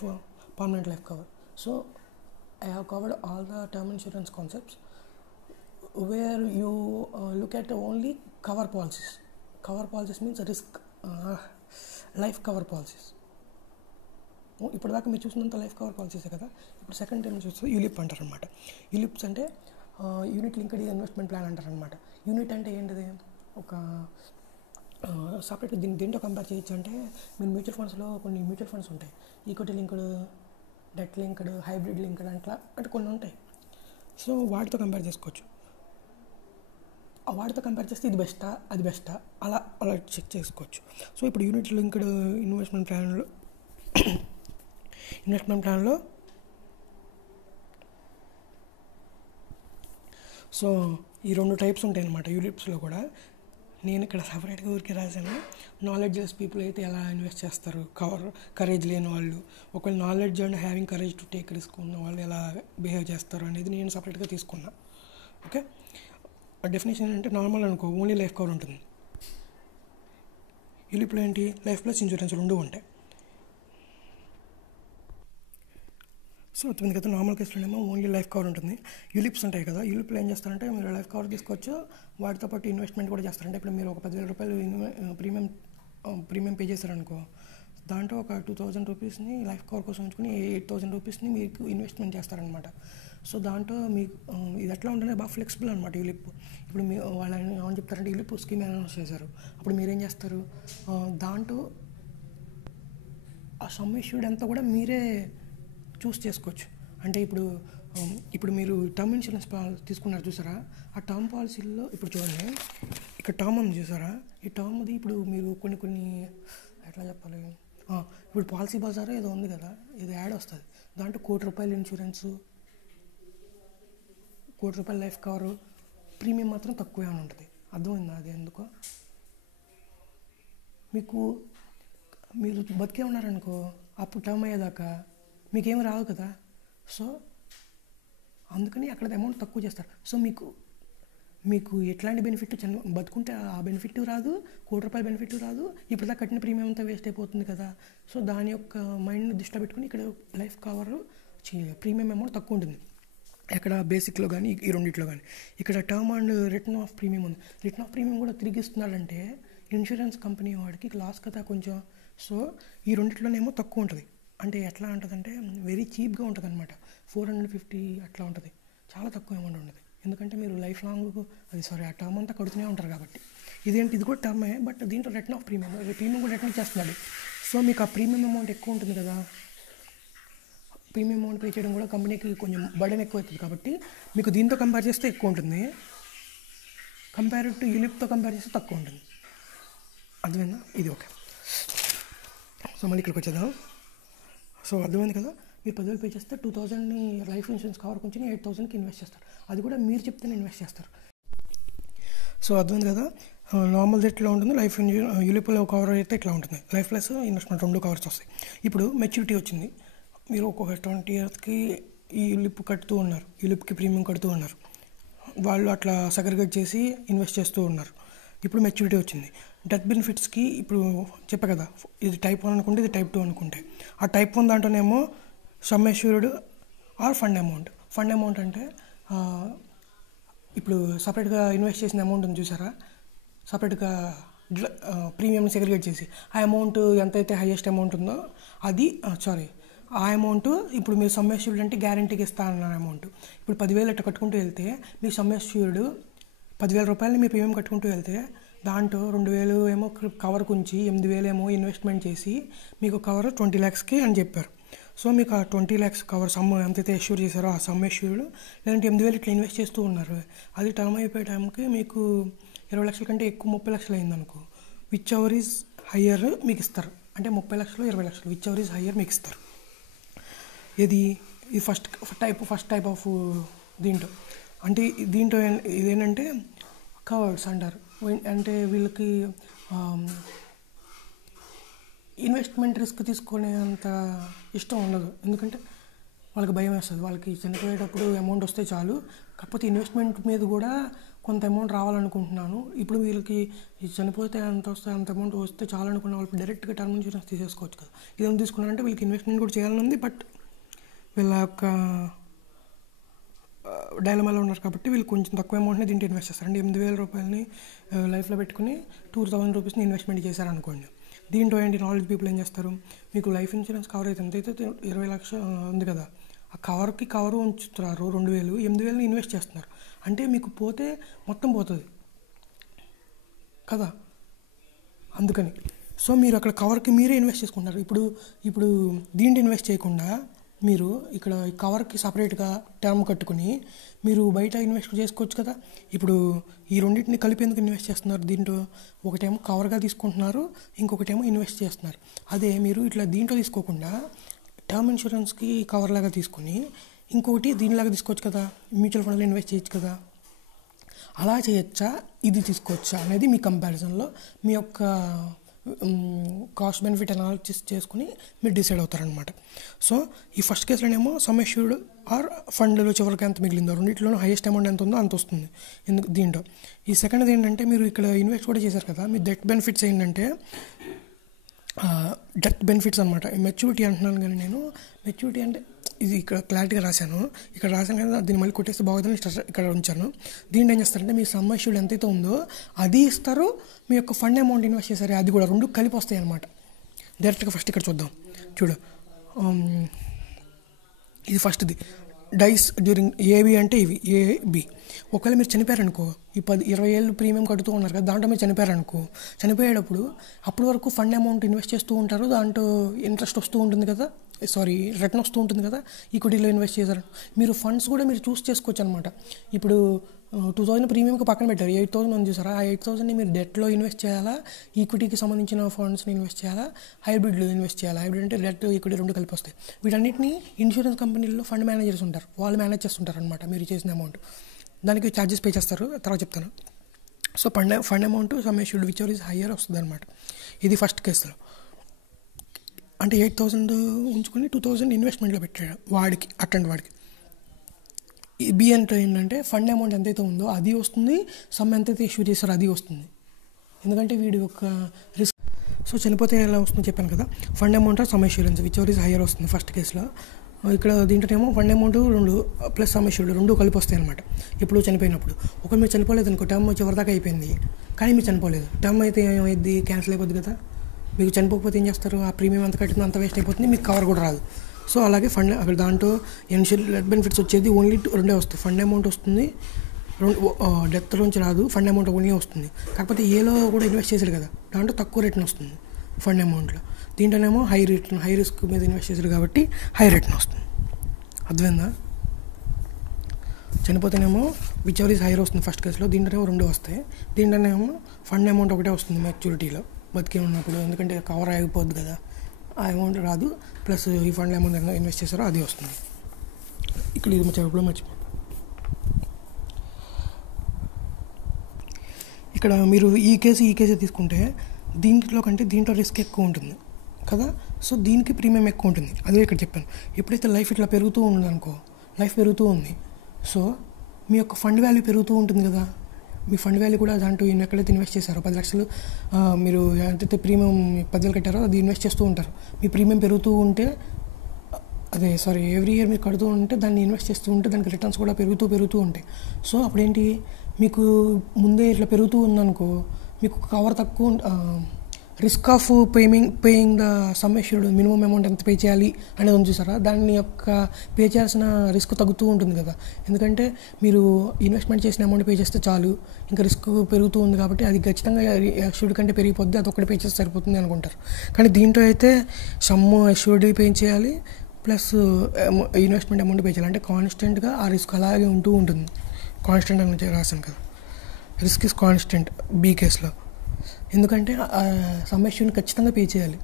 permanent life cover. So I have covered all the term insurance concepts where you look at only cover policies. Cover policies means risk life cover policies. ఇప్పుడు దాకా మీరు చూసినంత లైఫ్ కవర్ పాలసీసే కదా. ఇప్పుడు సెకండ్ టైం చూస్తే యూలిప్ అంటారు అనమాట. యూలిప్స్ అంటే యూనిట్ లింక్డ్ ఇన్వెస్ట్మెంట్ ప్లాన్ అంటారు అనమాట. యూనిట్ అంటే ఏంటిది, ఒక సపరేట్ దీంట్లో కంపేర్ చేయొచ్చు. అంటే మీరు మ్యూచువల్ ఫండ్స్లో కొన్ని మ్యూచువల్ ఫండ్స్ ఉంటాయి, equity linked, debt linked, hybrid linked అట్లా అంటే కొన్ని ఉంటాయి. సో వాటితో కంపేర్ చేసుకోవచ్చు. వాటితో కంపేర్ చేస్తే ఇది బెస్టా అది బెస్టా అలా చెక్ చేసుకోవచ్చు. సో ఇప్పుడు యూనిట్ లింక్డ్ ఇన్వెస్ట్మెంట్ ప్లాన్లో సో ఈ 2 టైప్స్ ఉంటాయి అన్నమాట యూలిప్స్లో కూడా. నేను ఇక్కడ సపరేట్గా ఊరికి రాశాను. నాలెడ్జ్లెస్ పీపుల్ అయితే ఎలా ఇన్వెస్ట్ చేస్తారు, కరేజ్ లేని వాళ్ళు, ఒకవేళ knowledge and having courage to take risk ఉన్న వాళ్ళు ఎలా బిహేవ్ చేస్తారు అనేది నేను సపరేట్గా తీసుకున్నా. ఓకే, డెఫినేషన్ ఏంటంటే నార్మల్ అనుకో, ఓన్లీ లైఫ్ కవర్ ఉంటుంది. యూలిప్లో ఏంటి, లైఫ్ ప్లస్ ఇన్సూరెన్స్ రెండు ఉంటాయి. సో అర్థమైంది కదా. నార్మల్ కేసులోనేమో ఓన్లీ లైఫ్ కవర్ ఉంటుంది. యూలిప్స్ ఉంటాయి కదా, యూలిప్లో ఏం చేస్తారంటే మీరు లైఫ్ కవర్ తీసుకోవచ్చు, వాటితో పాటు ఇన్వెస్ట్మెంట్ కూడా చేస్తారంటే ఇప్పుడు మీరు ఒక 10,000 రూపాయలు ప్రీమియం పే చేశారనుకో, దాంట్లో ఒక 2,000 రూపీస్ని లైఫ్ కవర్ కోసం ఉంచుకుని 8,000 రూపీస్ని మీకు ఇన్వెస్ట్మెంట్ చేస్తారనమాట. సో దాంట్లో మీకు ఇది ఎట్లా ఉంటుందంటే బాగా ఫ్లెక్సిబుల్ అనమాట యూలిప్. ఇప్పుడు మీ వాళ్ళు ఏమని చెప్తారంటే యూలిప్ స్కీమ్ అనౌన్స్ చేశారు, అప్పుడు మీరేం చేస్తారు, దాంట్లో ఆ సమ్ ఇష్యూడ్ అంతా కూడా మీరే చూస్ చేసుకోవచ్చు. అంటే ఇప్పుడు మీరు టర్మ్ ఇన్సూరెన్స్ తీసుకున్నారు చూసారా, ఆ టర్మ్ పాలసీల్లో ఇప్పుడు చూడండి, ఇక్కడ టర్మ్ ఉంది చూసారా, ఈ టర్మ్ది ఇప్పుడు మీరు కొన్ని ఎట్లా చెప్పాలి, ఇప్పుడు పాలసీ బజార్ ఏదో ఉంది కదా, ఇది యాడ్ వస్తుంది, దాంట్లో ₹1,00,00,000 ఇన్సూరెన్సు, ₹1,00,00,000 లైఫ్ కవరు, ప్రీమియం మాత్రం తక్కువే అని ఉంటుంది. అర్థమైందా అది ఎందుకో? మీరు బతికే ఉన్నారనుకో, అప్పుడు టర్మ్ అయ్యేదాకా మీకేం రావు కదా, సో అందుకని అక్కడ అమౌంట్ తక్కువ చేస్తారు. సో మీకు ఎట్లాంటి బెనిఫిట్ బతుకుంటే ఆ బెనిఫిట్ రాదు, ₹1,00,00,000 బెనిఫిట్ రాదు, ఇప్పుడు దాకా కట్టిన ప్రీమియం అంతా వేస్ట్ అయిపోతుంది కదా. సో దాని యొక్క మైండ్ని దృష్టిలో పెట్టుకుని ఇక్కడ లైఫ్ కవర్ ప్రీమియం అమౌంట్ తక్కువ ఉంటుంది. ఎక్కడ బేసిక్లో కానీ ఈ రెండిట్లో కానీ. ఇక్కడ term and return of premium ఉంది. రిటర్న్ ఆఫ్ ప్రీమియం కూడా తిరిగి ఇస్తున్నాడంటే ఇన్సూరెన్స్ కంపెనీ వాడికి లాస్ కదా కొంచెం. సో ఈ రెండిట్లోనేమో తక్కువ ఉంటుంది. అంటే ఎట్లా ఉంటుందంటే వెరీ చీప్గా ఉంటుంది అనమాట, 450 అట్లా ఉంటుంది, చాలా తక్కువ అమౌంట్ ఉంటుంది. ఎందుకంటే మీరు లైఫ్ లాంగ్ ఆ టర్మ్ అంతా కడుతూనే ఉంటారు కాబట్టి. ఇది కూడా టర్మే, బట్ దీంట్లో రిటర్న్ ఆఫ్ ప్రీమియం కూడా రిటర్న్ చేస్తున్నాడు. సో మీకు ఆ ప్రీమియం అమౌంట్ ఎక్కువ ఉంటుంది కదా, ప్రీమియం అమౌంట్ పే చేయడం కూడా కంపెనీకి కొంచెం బర్డెన్ ఎక్కువ అవుతుంది కాబట్టి మీకు దీంతో కంపేర్ చేస్తే ఎక్కువ ఉంటుంది, కంపేర్ టు యూలిప్తో కంపేర్ చేస్తే తక్కువ ఉంటుంది. అర్థమైందా? ఇది ఓకే. సో మళ్ళీ ఇక్కడికి వచ్చేద్దాం. సో అర్థమైంది కదా, మీరు 10,000 పే చేస్తే 2,000ని లైఫ్ ఇన్సూరెన్స్ కవర్ కొంచెం 8,000కి ఇన్వెస్ట్ చేస్తారు. అది కూడా మీరు చెప్తేనే ఇన్వెస్ట్ చేస్తారు. సో అర్థమైంది కదా, నార్మల్ ఇట్లా ఉంటుంది, లైఫ్ యూలిప్లో కవర్ అయితే ఇట్లా ఉంటుంది, లైఫ్ ప్లస్ ఇన్వెస్ట్మెంట్ రెండు కవర్స్ వస్తాయి. ఇప్పుడు మెచ్యూరిటీ వచ్చింది, మీరు ఒక్కొక్క 20 ఇయర్స్కి ఈ యూలిప్కి ప్రీమియం కడుతూ ఉన్నారు, వాళ్ళు అట్లా సెగ్రిగేట్ చేసి ఇన్వెస్ట్ చేస్తూ ఉన్నారు. ఇప్పుడు మెచ్యూరిటీ వచ్చింది. డెత్ బెనిఫిట్స్కి ఇప్పుడు చెప్పా కదా, ఇది టైప్ 1 అనుకుంటే ఇది టైప్ 2 అనుకుంటే, ఆ టైప్ 1 దాంట్లోనేమో sum assured or fund amount అంటే ఇప్పుడు సపరేట్గా ఇన్వెస్ట్ చేసిన అమౌంట్ ఉంది చూసారా, సపరేట్గా ప్రీమియంని సెగ్రిగేట్ చేసి ఆ అమౌంట్ ఎంతైతే హైయెస్ట్ అమౌంట్ ఉందో అది ఆ అమౌంట్ ఇప్పుడు మీరు సమ్ అష్యూర్డ్ అంటే గ్యారంటీకి ఇస్తా అన్న అమౌంట్. ఇప్పుడు 10,000 ఇట్లా కట్టుకుంటూ వెళ్తే మీకు సమ్ అష్యూర్డ్ 10,000 రూపాయలని మీ ప్రీమియం కట్టుకుంటూ వెళ్తే దాంట్లో 2,000 ఏమో కవర్కి ఉంచి 8,000 ఏమో ఇన్వెస్ట్మెంట్ చేసి మీకు కవర్ 20 lakhsకి అని చెప్పారు. సో మీకు ఆ 20 lakhs కవర్ సమ్ ఎంతైతే అష్యూర్ చేశారో ఆ సమ్ అష్యూర్డ్ లేదంటే 8,000 ఇట్లా ఇన్వెస్ట్ చేస్తూ ఉన్నారు. అది టర్మ్ అయిపోయే టైంకి మీకు 20 లక్షల కంటే ఎక్కువ 30 లక్షలు అయిందనుకో, విచ్ ఎవర్ ఈజ్ హయ్యర్ మీకు ఇస్తారు. అంటే 30 లక్షలు 20 లక్షలు విచ్ ఎవర్ ఈజ్ హయ్యర్ మీకు ఇస్తారు. ఇది ఫస్ట్ టైప్ ఆఫ్ దీంట్లో ఇదేంటంటే కవర్డ్స్ అంటారు. అంటే వీళ్ళకి ఇన్వెస్ట్మెంట్ రిస్క్ తీసుకునేంత ఇష్టం ఉండదు, ఎందుకంటే వాళ్ళకి భయం వేస్తుంది. వాళ్ళకి చనిపోయేటప్పుడు అమౌంట్ వస్తే చాలు, కాకపోతే ఇన్వెస్ట్మెంట్ మీద కూడా కొంత అమౌంట్ రావాలనుకుంటున్నాను. ఇప్పుడు వీళ్ళకి చనిపోతే అంత అమౌంట్ వస్తే చాలు అనుకున్న వాళ్ళు డైరెక్ట్గా టర్మ్ ఇన్సూరెన్స్ తీసేసుకోవచ్చు కదా. ఇదేం తీసుకున్నారంటే వీళ్ళకి ఇన్వెస్ట్మెంట్ కూడా చేయాలని ఉంది, బట్ వీళ్ళ యొక్క డైలమాలో ఉన్నారు కాబట్టి వీళ్ళు కొంచెం తక్కువ అమౌంట్ని దీంట్లో ఇన్వెస్ట్ చేస్తారు. అంటే 8,000 రూపాయలని లైఫ్లో పెట్టుకుని 2,000 రూపీస్ని ఇన్వెస్ట్మెంట్ చేశారనుకోండి. దీంట్లో ఏంటి, నాలెడ్జ్ పీపుల్ ఏం చేస్తారు, మీకు లైఫ్ ఇన్సూరెన్స్ కవర్ అయితే ఎంతైతే 20 లక్షలు ఉంది కదా, ఆ కవరు ఉంచుతున్నారు 2,000, 8,000ని ఇన్వెస్ట్ చేస్తున్నారు. అంటే మీకు పోతే మొత్తం పోతుంది కదా, అందుకని. సో మీరు అక్కడ కవర్కి మీరే ఇన్వెస్ట్ చేసుకుంటారు. ఇప్పుడు దీంట్లో ఇన్వెస్ట్ చేయకుండా మీరు ఇక్కడ కవర్కి సపరేట్గా టర్మ్ కట్టుకుని మీరు బయట ఇన్వెస్ట్ చేసుకోవచ్చు కదా. ఇప్పుడు ఈ రెండింటిని కలిపి ఎందుకు ఇన్వెస్ట్ చేస్తున్నారు, దీంట్లో ఒకటేమో కవర్గా తీసుకుంటున్నారు, ఇంకొకటేమో ఇన్వెస్ట్ చేస్తున్నారు. అదే మీరు ఇట్లా దీంట్లో తీసుకోకుండా టర్మ్ ఇన్సూరెన్స్కి కవర్ లాగా తీసుకుని ఇంకొకటి దీనిలాగా తీసుకోవచ్చు కదా, మ్యూచువల్ ఫండ్లో ఇన్వెస్ట్ చేయొచ్చు కదా. అలా చేయొచ్చా, ఇది తీసుకోవచ్చా అనేది మీ కంపారిజన్లో మీ యొక్క కాస్ట్ బెనిఫిట్ అనాలిసిస్ చేసుకుని మీరు డిసైడ్ అవుతారనమాట. సో ఈ ఫస్ట్ కేసులోనేమో సమ్ అష్యూర్డ్ ఆర్ ఫండ్లో చివరికి ఎంత మిగిలిందో రెండింటిలోనూ హైయెస్ట్ అమౌంట్ ఎంత ఉందో అంత వస్తుంది దీంట్లో. ఈ సెకండ్ది ఏంటంటే మీరు ఇక్కడ ఇన్వెస్ట్ కూడా చేశారు కదా, మీ డెత్ బెనిఫిట్స్ ఏంటంటే డెత్ బెనిఫిట్స్ అనమాట. మెచ్యూరిటీ అంటున్నాను కానీ నేను మెచ్యూరిటీ అంటే ఇది ఇక్కడ క్లారిటీగా రాశాను కదా, దీన్ని మళ్ళీ కొట్టేస్తే బాగుందని ఇక్కడ ఉంచాను. దీంట్లో ఏం చేస్తారంటే మీ సమ్ అష్యూర్డ్ ఎంతైతే ఉందో అది ఇస్తారు, మీ యొక్క ఫండ్ అమౌంట్ ఇన్వెస్ట్ చేశారు అది కూడా, రెండు కలిపి వస్తాయి అనమాట. డైరెక్ట్గా ఫస్ట్ ఇక్కడ చూద్దాం. చూడు, ఇది ఫస్ట్ది డైస్ డ్యూరింగ్ ఏబి అంటే ఇవి ఏబి. ఒకవేళ మీరు చనిపోయారనుకో, ఈ 10-20 ఏళ్ళు ప్రీమియం కడుతూ ఉన్నారు కదా, దాంట్లో మీరు చనిపోయారనుకో, చనిపోయేటప్పుడు అప్పటి వరకు ఫండ్ అమౌంట్ ఇన్వెస్ట్ చేస్తూ ఉంటారు, దాంట్లో ఇంట్రెస్ట్ వస్తూ ఉంటుంది కదా, రిటర్న్ వస్తూ ఉంటుంది కదా, ఈక్విటీలో ఇన్వెస్ట్ చేశారు. మీరు ఫండ్స్ కూడా మీరు చూస్ చేసుకోవచ్చు అనమాట. ఇప్పుడు 2000 ప్రీమియంకి పక్కన పెట్టారు, 8000 ఉంది చూసారా, ఆ 8000ని మీరు డెట్లో ఇన్వెస్ట్ చేయాలా, ఈక్విటీకి సంబంధించిన ఫండ్స్ని ఇన్వెస్ట్ చేయాలా, హైబ్రిడ్లో ఇన్వెస్ట్ చేయాలా. హైబ్రిడ్ అంటే డెట్ ఈక్విటీ రెండు కలిపి వస్తాయి. వీటన్నిటిని ఇన్సూరెన్స్ కంపెనీల్లో ఫండ్ మేనేజర్స్ ఉంటారు, వాళ్ళు మేనేజ్ చేస్తుంటారు అనమాట మీరు చేసిన అమౌంట్. దానికి ఛార్జెస్ పే చేస్తారు, తర్వాత చెప్తాను. So fund amount sum assured which ever is higher వస్తుంది అనమాట. ఇది ఫస్ట్ కేసులో. అంటే 8000 ఉంచుకొని 2000 ఇన్వెస్ట్మెంట్లో పెట్టాడు వాడికి, అటెండ్ వాడికి. బి అంటే ఏంటంటే ఫండ్ అమౌంట్ ఎంతైతే ఉందో అది వస్తుంది, సమ్ ఎంతైతే ఇష్యూ చేస్తారో అది వస్తుంది. ఎందుకంటే వీడి యొక్క రిస్క్. సో చనిపోతే ఎలా వస్తుందో చెప్పాను కదా, fund amount sum assurance whichever is higher వస్తుంది ఫస్ట్ కేసులో. ఇక్కడ దీంట్లోనేమో fund amount 2 plus sum assured 2 కలిపి వస్తాయి అనమాట. ఇప్పుడు చనిపోయినప్పుడు ఒకవేళ మీరు చనిపోలేదు అనుకో, టర్మ్ చివరి దాకా అయిపోయింది కానీ మీరు చనిపోలేదు, టర్మ్ అయితే ఏమైంది, క్యాన్సిల్ అయిపోద్ది కదా. మీకు చనిపోకపోతే ఏం చేస్తారు, ఆ ప్రీమియం అంత కట్టిందో అంత వేస్ట్ అయిపోతుంది, మీకు కవర్ కూడా రాదు. సో అలాగే ఫండ్ అక్కడ దాంట్లో డెత్ బెనిఫిట్స్ వచ్చేది ఓన్లీ 2 వస్తాయి. ఫండ్ అమౌంట్ వస్తుంది, డెత్లోంచి రాదు, ఫండ్ అమౌంట్ ఓన్లీ వస్తుంది. కాకపోతే ఏలో కూడా ఇన్వెస్ట్ చేశాడు కదా, దాంట్లో తక్కువ రిటర్న్ వస్తుంది ఫండ్ అమౌంట్లో. దీంట్లోనేమో హై రిస్క్ మీద ఇన్వెస్ట్ చేశారు కాబట్టి హై రిటర్న్ వస్తుంది. అర్థమైందా? చనిపోతేనేమో విచ్ ఎవర్ ఈజ్ హైయర్ వస్తుంది ఫస్ట్ కేసులో, దీంట్లోనేమో 2 వస్తాయి. దీంట్లోనేమో ఫండ్ అమౌంట్ ఒకటే వస్తుంది మెచ్యూరిటీలో బతికే ఉన్నప్పుడు, ఎందుకంటే కవర్ అయిపోద్ది కదా, ఆ అమౌంట్ రాదు. ప్లస్ ఈ ఫండ్ అమౌంట్ ఇన్వెస్ట్ చేస్తారో అది వస్తుంది. ఇక్కడ ఇది మర్చిపో. ఇక్కడ మీరు ఈ కేసు తీసుకుంటే దీంట్లో కంటే దీంట్లో రిస్క్ ఎక్కువ ఉంటుంది కదా, సో దీనికి ప్రీమియం ఎక్కువ ఉంటుంది. అదే ఇక్కడ చెప్పాను. ఎప్పుడైతే లైఫ్ ఇట్లా పెరుగుతూ ఉంది అనుకో, లైఫ్ పెరుగుతూ ఉంది, సో మీ యొక్క ఫండ్ వాల్యూ పెరుగుతూ ఉంటుంది కదా, మీ ఫండ్ వాల్యూ కూడా దాంట్లో ఎక్కడైతే ఇన్వెస్ట్ చేశారో 10 లక్షలు మీరు ఎంతైతే ప్రీమియం 10,000 కట్టారో అది ఇన్వెస్ట్ చేస్తూ ఉంటారు. మీ ప్రీమియం పెరుగుతూ ఉంటే ఎవ్రీ ఇయర్ మీరు కడుతూ ఉంటే దాన్ని ఇన్వెస్ట్ చేస్తూ ఉంటే దానికి రిటర్న్స్ కూడా పెరుగుతూ ఉంటాయి. సో అప్పుడేంటి, మీకు ముందే ఇట్లా పెరుగుతూ ఉందనుకో, మీకు కవర్ తక్కువ, risk of paying the sum assured minimum amount ఎంత పే చేయాలి అనేది ఉంది చూసారా, దాని యొక్క పే చేయాల్సిన రిస్క్ తగ్గుతూ ఉంటుంది కదా. ఎందుకంటే మీరు ఇన్వెస్ట్మెంట్ చేసిన అమౌంట్ పే చేస్తే చాలు, ఇంకా రిస్క్ పెరుగుతూ ఉంది కాబట్టి అది ఖచ్చితంగా అష్యూర్డ్ కంటే పెరిగిపోద్ది, అది ఒకటి పే చేస్తే సరిపోతుంది అనుకుంటారు. కానీ దీంట్లో అయితే సమ్ అష్యూర్డ్ పే చేయాలి ప్లస్ ఇన్వెస్ట్మెంట్ అమౌంట్ పే చేయాలి. అంటే కాన్స్టెంట్గా ఆ రిస్క్ అలాగే ఉంటూ ఉంటుంది. కాన్స్టెంట్ అని రాశాను కదా, రిస్క్ ఇస్ కాన్స్టెంట్ బీ కేసులో. ఎందుకంటే సమ్ అష్యూర్డ్ని ఖచ్చితంగా పే చేయాలి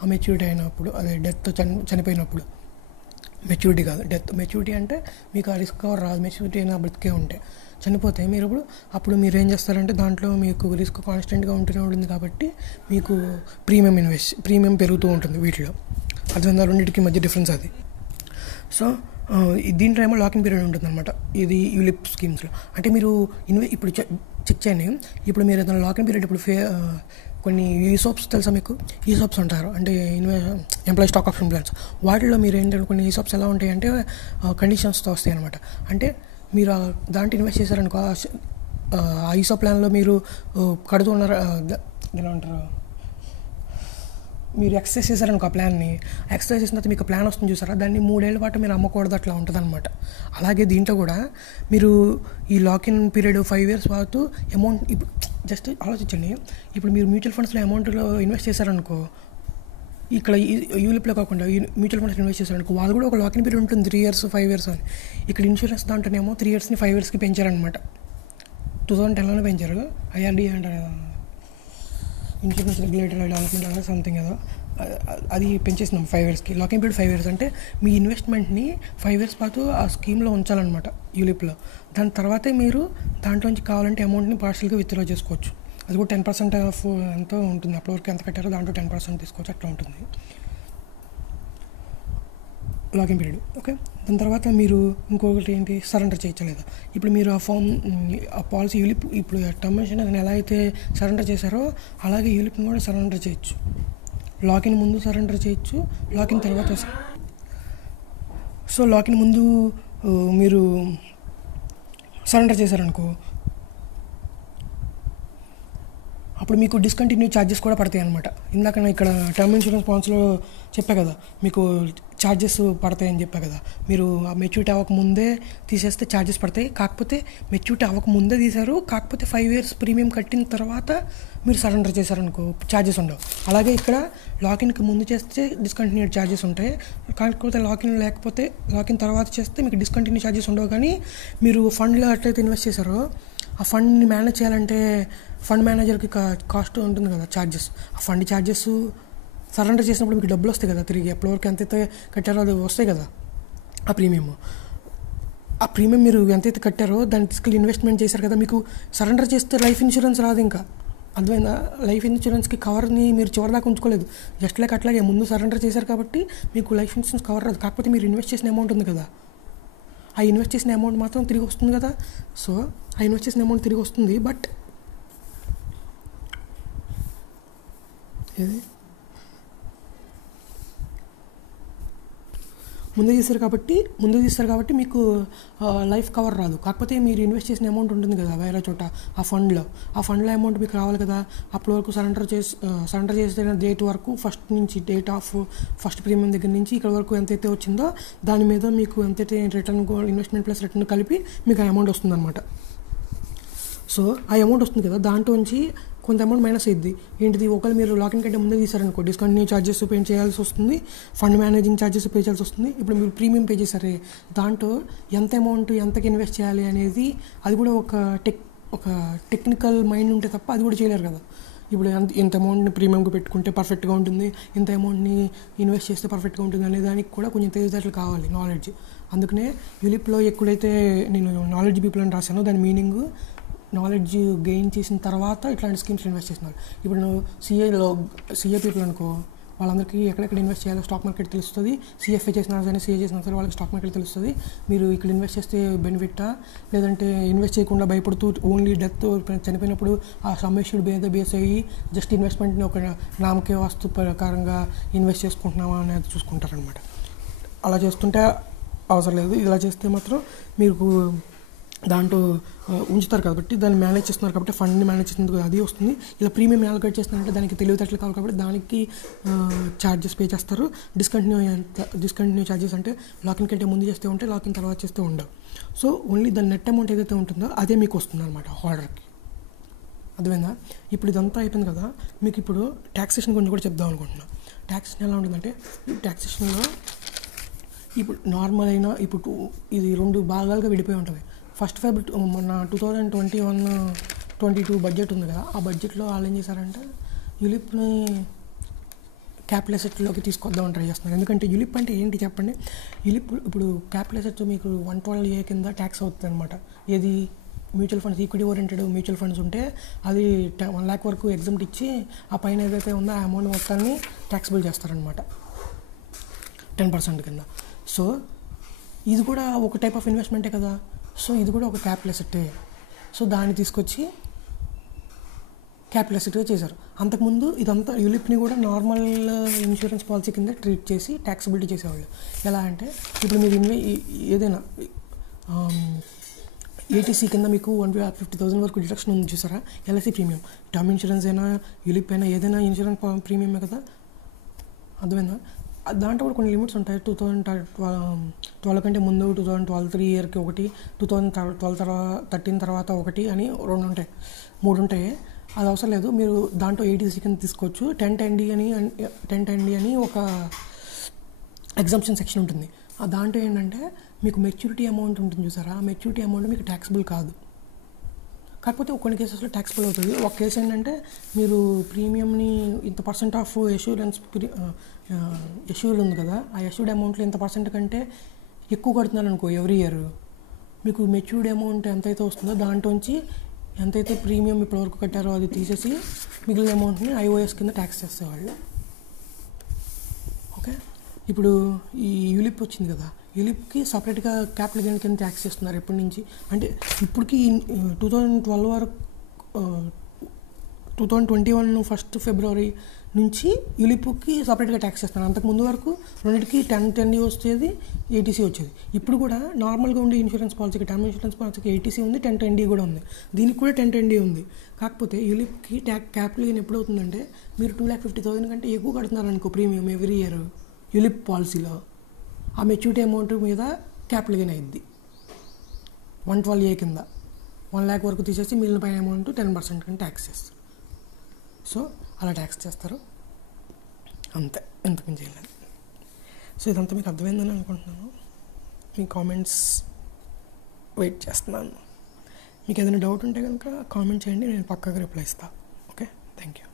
ఆ మెచ్యూరిటీ అయినప్పుడు, అదే డెత్ చనిపోయినప్పుడు. మెచ్యూరిటీ కాదు, డెత్. మెచ్యూరిటీ అంటే మీకు ఆ రిస్క్ కవర్ రాదు, మెచ్యూరిటీ అయినా బ్రతికే ఉంటే. చనిపోతే అప్పుడు మీరు ఏం చేస్తారంటే దాంట్లో మీకు రిస్క్ కాన్స్టెంట్గా ఉంటూనే ఉంటుంది కాబట్టి మీకు ప్రీమియం పెరుగుతూ ఉంటుంది వీటిలో. అర్థమైందా? రెండింటికి మధ్య డిఫరెన్స్ అది. సో దీంట్లో ఏమో లాకింగ్ పీరియడ్ ఉంటుంది అనమాట, ఇది యూలిప్ స్కీమ్స్లో. అంటే మీరు ఇప్పుడు చెక్ చేయండి, ఇప్పుడు మీరు ఏదైనా లాకింగ్ పీరియడ్ ఇప్పుడు కొన్ని ఈసాప్స్ తెలుసా మీకు? ఈసాప్స్ అంటారు, అంటే ఎంప్లాయీ స్టాక్ ఆప్షన్ ప్లాన్స్. వాటిలో మీరు ఏంటంటే కొన్ని ఈసాప్స్ ఎలా ఉంటాయి అంటే కండిషన్స్తో వస్తాయి అనమాట. అంటే మీరు దాంట్లో ఇన్వెస్ట్ చేశారనుకో, ఆ ఈసాప్ ప్లాన్లో మీరు కడుతూ ఉన్నారు, ఏమంటారు, మీరు ఎక్సర్సైజ్ చేశారనుకో ఆ ప్లాన్ని, ఎక్సర్సైజ్ చేసిన తర్వాత మీకు ప్లాన్ వస్తుంది చూసారా, దాన్ని 3 ఏళ్ల పాటు మీరు అమ్మకూడదు, అట్లా ఉంటుంది అనమాట. అలాగే దీంట్లో కూడా మీరు ఈ లాకిన్ పీరియడ్ 5 years పాటు అమౌంట్, ఇప్పుడు జస్ట్ ఆలోచించండి, ఇప్పుడు మీరు మ్యూచువల్ ఫండ్స్లో అమౌంట్లో ఇన్వెస్ట్ చేశారనుకో, ఇక్కడ యూలిప్లో కాకుండా మ్యూచువల్ ఫండ్స్ ఇన్వెస్ట్ చేశారనుకో, వాళ్ళు కూడా ఒక లాకిన్ పీరియడ్ ఉంటుంది 3 years 5 years అని. ఇక్కడ ఇన్సూరెన్స్ దాంట్లోనేమో 3 yearsని 5 yearsకి పెంచారనమాట. 2010లోనే పెంచారు. IRDA అంటారు, ఇన్సూరెన్స్ రెగ్యులేటరీ డెవలప్మెంట్ అనేది సంథింగ్ ఏదో, అది పెంచేసినాం 5 ఇయర్స్కి. లాకింగ్ పీరియడ్ 5 ఇయర్స్ అంటే మీ ఇన్వెస్ట్మెంట్ని 5 ఇయర్స్ పాటు ఆ స్కీమ్లో ఉంచాలన్నమాట యూలిప్లో. దాని తర్వాతే మీరు దాంట్లోంచి కావాలంటే అమౌంట్ని పార్షల్గా విత్డ్రా చేసుకోవచ్చు. అది కూడా 10% ఆఫ్ ఎంతో ఉంటుంది. అప్పటివరకు ఎంత కట్టారో దాంట్లో 10% తీసుకోవచ్చు, అట్లా ఉంటుంది లాకింగ్ పీరియడ్. ఓకే, దాని తర్వాత మీరు ఇంకొకటి ఏంటి, సరెండర్ చేయొచ్చా లేదా. ఇప్పుడు మీరు ఆ పాలసీ యూలిప్ ఇప్పుడు టర్మ్ ఇన్సూరెన్స్ ఎలా అయితే సరెండర్ చేశారో అలాగే యూలిప్ని కూడా సరెండర్ చేయొచ్చు. లాకిన్ ముందు సరెండర్ చేయొచ్చు, లాకిన్ తర్వాత. సో లాకిన్ ముందు మీరు సరెండర్ చేశారనుకో, అప్పుడు మీకు డిస్కంటిన్యూ ఛార్జెస్ కూడా పడతాయి అనమాట. ఇందాక నేను ఇక్కడ టర్మ్ ఇన్సూరెన్స్ పాలసీలో చెప్పా కదా, మీకు ఛార్జెస్ పడతాయని చెప్పా కదా. మీరు ఆ మెచ్యూరిటీ అవ్వకముందే తీసేస్తే ఛార్జెస్ పడతాయి. కాకపోతే మెచ్యూరిటీ అవ్వకముందే తీశారు, కాకపోతే 5 ఇయర్స్ ప్రీమియం కట్టిన తర్వాత మీరు సరెండర్ చేశారనుకో ఛార్జెస్ ఉండవు. అలాగే ఇక్కడ లాకిన్కి ముందు చేస్తే డిస్కంటిన్యూడ్ ఛార్జెస్ ఉంటాయి, కాకపోతే లాకిన్ తర్వాత చేస్తే మీకు డిస్కంటిన్యూ ఛార్జెస్ ఉండవు. కానీ మీరు ఫండ్లో ఎట్లయితే ఇన్వెస్ట్ చేశారో ఆ ఫండ్ని మేనేజ్ చేయాలంటే ఫండ్ మేనేజర్కి కాస్ట్ ఉంటుంది కదా, ఛార్జెస్. ఆ ఫండ్ ఛార్జెస్ సరెండర్ చేసినప్పుడు మీకు డబ్బులు వస్తాయి కదా, తిరిగి ఎప్పటివరకు ఎంతైతే కట్టారో అది వస్తాయి కదా ఆ ప్రీమియం. ఆ ప్రీమియం మీరు ఎంతైతే కట్టారో దాన్ని తీసుకెళ్ళి ఇన్వెస్ట్మెంట్ చేశారు కదా, మీకు సరెండర్ చేస్తే లైఫ్ ఇన్సూరెన్స్ రాదు. ఇంకా అర్థమైందా, లైఫ్ ఇన్సూరెన్స్కి కవర్ని మీరు చివరిదాకా ఉంచుకోలేదు. జస్ట్ లైక్ అట్లాగే ముందు సరెండర్ చేశారు కాబట్టి మీకు లైఫ్ ఇన్సూరెన్స్ కవర్ రాదు. కాకపోతే మీరు ఇన్వెస్ట్ చేసిన అమౌంట్ ఉంది కదా, ఆ ఇన్వెస్ట్ చేసిన అమౌంట్ మాత్రం తిరిగి వస్తుంది కదా. సో ఆ ఇన్వెస్ట్ చేసిన అమౌంట్ తిరిగి వస్తుంది, బట్ ఏది ముందు తీస్తారు కాబట్టి మీకు లైఫ్ కవర్ రాదు. కాకపోతే మీరు ఇన్వెస్ట్ చేసిన అమౌంట్ ఉంటుంది కదా వేరే చోట, ఆ ఫండ్లో అమౌంట్ మీకు రావాలి కదా. అప్పటి వరకు సరెండర్ చేసిన డేట్ వరకు డేట్ ఆఫ్ ఫస్ట్ ప్రీమియం దగ్గర నుంచి ఇక్కడ వరకు ఎంతైతే వచ్చిందో దాని మీద మీకు ఎంతైతే రిటర్న్ ఇన్వెస్ట్మెంట్ ప్లస్ రిటర్న్ కలిపి మీకు ఆ అమౌంట్ వస్తుంది అనమాట. సో ఆ అమౌంట్ వస్తుంది కదా, దాంట్లోంచి కొంత అమౌంట్ మైనస్ అయ్యింది. ఏంటిది, ఒకవేళ మీరు లాకిన్ కంటే ముందే తీసారనుకో డిస్కంటిన్యూ ఛార్జెస్ పే చేయాల్సి వస్తుంది, ఫండ్ మేనేజింగ్ ఛార్జెస్ పే చేయాల్సి వస్తుంది. ఇప్పుడు మీరు ప్రీమియం పే చేశారే దాంట్లో ఎంత అమౌంట్ ఎంతకి ఇన్వెస్ట్ చేయాలి అనేది అది కూడా ఒక టెక్నికల్ మైండ్ ఉంటే తప్ప అది కూడా చేయలేరు కదా. ఇప్పుడు ఇంత అమౌంట్ని ప్రీమియంకి పెట్టుకుంటే పర్ఫెక్ట్గా ఉంటుంది, ఇంత అమౌంట్ని ఇన్వెస్ట్ చేస్తే పర్ఫెక్ట్గా ఉంటుంది అనే దానికి కూడా కొంచెం తెలివితేటలు కావాలి, నాలెడ్జ్. అందుకనే యూలిప్లో ఎక్కడైతే నేను నాలెడ్జ్ పీపుల్ అని రాశానో దాని మీనింగ్ నాలెడ్జ్ గెయిన్ చేసిన తర్వాత ఇట్లాంటి స్కీమ్స్లో ఇన్వెస్ట్ చేస్తున్నారు. ఇప్పుడు నువ్వు సీఏ పీపుల్ అనుకో, వాళ్ళందరికీ ఎక్కడెక్కడ ఇన్వెస్ట్ చేయాలో స్టాక్ మార్కెట్ తెలుస్తుంది. సిఎఫ్ఏ చేసినా సరే సిఏ చేసినా సరే వాళ్ళకి స్టాక్ మార్కెట్ తెలుస్తుంది. మీరు ఇక్కడ ఇన్వెస్ట్ చేస్తే బెనిఫిట్టా, లేదంటే ఇన్వెస్ట్ చేయకుండా భయపడుతూ ఓన్లీ డెత్ చనిపోయినప్పుడు ఆ సమ్మిష్డ్ బేస్ అయ్యి జస్ట్ ఇన్వెస్ట్మెంట్ని ఒక నామకే వాస్తు ప్రకారంగా ఇన్వెస్ట్ చేసుకుంటున్నామా అనేది చూసుకుంటారనమాట. అలా చేస్తుంటే అవసరం లేదు. ఇలా చేస్తే మాత్రం మీకు దాంట్లో ఉంచుతారు కాబట్టి దాన్ని మేనేజ్ చేస్తున్నారు కాబట్టి ఫండ్ని మేనేజ్ చేసినందుకు అది వస్తుంది. ఇలా ప్రీమియం అలొకేట్ చేస్తున్నారంటే దానికి తెలివితేటలు కావాలి కాబట్టి దానికి ఛార్జెస్ పే చేస్తారు. డిస్కంటిన్యూ ఛార్జెస్ అంటే లాకిన్ కంటే ముందు చేస్తే ఉంటే లాకిన్ తర్వాత చేస్తే ఉండవు. సో ఓన్లీ దాని నెట్ అమౌంట్ ఏదైతే ఉంటుందో అదే మీకు వస్తుంది అనమాట హోల్డర్కి. అర్థమైందా? ఇప్పుడు ఇదంతా అయిపోయింది కదా, మీకు ఇప్పుడు ట్యాక్సేషన్ గురించి కూడా చెప్దాం అనుకుంటున్నాను. ట్యాక్సేషన్ ఎలా ఉంటుందంటే, ట్యాక్సేషన్లో ఇప్పుడు నార్మల్ అయినా ఇప్పుడు ఇది 2 భాగాలుగా విడిపోయి ఉంటుంది. ఫస్ట్ మన 2021-22 బడ్జెట్ ఉంది కదా, ఆ బడ్జెట్లో వాళ్ళు ఏం చేశారంటే యూలిప్ని క్యాపిటల్ అసెట్లోకి తీసుకొద్దామని ట్రై చేస్తున్నారు. ఎందుకంటే యూలిప్ అంటే ఏంటి చెప్పండి. యూలిప్ ఇప్పుడు క్యాపిటల్ అసెట్స్ మీకు 112A కింద ట్యాక్స్ అవుతుంది అనమాట. ఏది mutual funds, equity oriented mutual funds ఉంటే అది 1 lakh వరకు ఎగ్జామ్ట్ ఇచ్చి ఆ పైన ఏదైతే ఉందో ఆ అమౌంట్ మొత్తాన్ని ట్యాక్సిబుల్ చేస్తారనమాట 10% కింద. సో ఇది కూడా ఒక టైప్ ఆఫ్ ఇన్వెస్ట్మెంటే కదా. సో ఇది కూడా ఒక క్యాపిటల్ అసెట్టే. సో దాన్ని తీసుకొచ్చి క్యాపిటల్ అసెట్గా చేశారు. అంతకుముందు ఇదంతా యూలిప్ని కూడా నార్మల్ ఇన్సూరెన్స్ పాలసీ కింద ట్రీట్ చేసి ట్యాక్సిబిలిటీ చేసేవాళ్ళు. ఎలా అంటే ఇప్పుడు మీరు ఏదైనా ఏటీసీ కింద మీకు 150,000 వరకు డిడక్షన్ ఉంది చూసారా, ఎల్ఐసి ప్రీమియం. టర్మ్ ఇన్సూరెన్స్ అయినా యూలిప్ అయినా ఏదైనా ఇన్సూరెన్స్ ప్రీమియమే కదా. అర్థమైందా? దాంట్లో కూడా కొన్ని లిమిట్స్ ఉంటాయి. 2012 కంటే ముందు 2012 ఇయర్కి ఒకటి, 2013 తర్వాత ఒకటి అని 2 ఉంటాయి, 3 ఉంటాయి. అది అవసరం లేదు, మీరు దాంట్లో 80 కింద తీసుకోవచ్చు. 1010D అని ఒక ఎగ్జామ్షన్ సెక్షన్ ఉంటుంది. ఆ దాంట్లో ఏంటంటే మీకు మెచ్యూరిటీ అమౌంట్ ఉంటుంది చూసారా, ఆ మెచ్యూరిటీ అమౌంట్ మీకు ట్యాక్సిబుల్ కాదు. కాకపోతే కొన్ని కేసెస్లో ట్యాక్సిబుల్ అవుతుంది. ఒక కేసు ఏంటంటే మీరు ప్రీమియంని ఇంత పర్సెంట్ ఆఫ్ ఎష్యూర్ ఉంది కదా, ఆ ఎష్యూర్డ్ అమౌంట్లో ఇంత పర్సెంట్ కంటే ఎక్కువ కడుతున్నారు అనుకో ఎవ్రీ ఇయర్, మీకు మెచ్యూర్డ్ అమౌంట్ ఎంతైతే వస్తుందో దాంట్లోంచి ఎంతైతే ప్రీమియం ఇప్పటివరకు కట్టారో అది తీసేసి మిగిలిన అమౌంట్ని ఐఓఎస్ కింద ట్యాక్స్ చేసేవాళ్ళు. ఓకే, ఇప్పుడు ఈ యూలిప్ వచ్చింది కదా, యూలిప్కి సపరేట్గా క్యాపిటల్ గెయిన్ కింద ట్యాక్స్ చేస్తున్నారు ఎప్పటి నుంచి అంటే ఇప్పటికి 2012 వరకు 2021 ఫస్ట్ ఫిబ్రవరి నుంచి యూలిప్కి సపరేట్గా ట్యాక్స్ చేస్తున్నారు. అంతకుముందు వరకు రెండింటికి 10 వచ్చేది, 80 వచ్చేది. ఇప్పుడు కూడా నార్మల్గా ఉండే ఇన్సూరెన్స్ పాలసీకి, టర్మ్ ఇన్సూరెన్స్ పాలసీకి 80 ఉంది, 10 కూడా ఉంది. దీనికి కూడా 10 ఉంది. కాకపోతే యూలిప్కి క్యాపిటల్ గెయిన్ ఎప్పుడు అవుతుందంటే మీరు 2,50,000 కంటే ఎక్కువ కడుతున్నారు అనుకో ప్రీమియం ఎవ్రీ ఇయర్ యూలిప్ పాలసీలో, ఆ మెచ్యూరిటీ అమౌంట్ మీద క్యాపిటల్ గెయిన్ అయింది 112A కింద 1 lakh వరకు తీసేసి మిగిలిన పైన అమౌంట్ 10% కానీ ట్యాక్స్ చేస్తారు. సో అలా ట్యాక్స్ చేస్తారు, అంతే, ఎంతకని చేయలేదు. సో ఇదంతా మీకు అర్థమైందని అనుకుంటున్నాను. మీ కామెంట్స్ వెయిట్ చేస్తున్నాను. మీకు ఏదైనా డౌట్ ఉంటే కనుక కామెంట్ చేయండి, నేను పక్కాగా రిప్లై ఇస్తాను. Okay, thank you.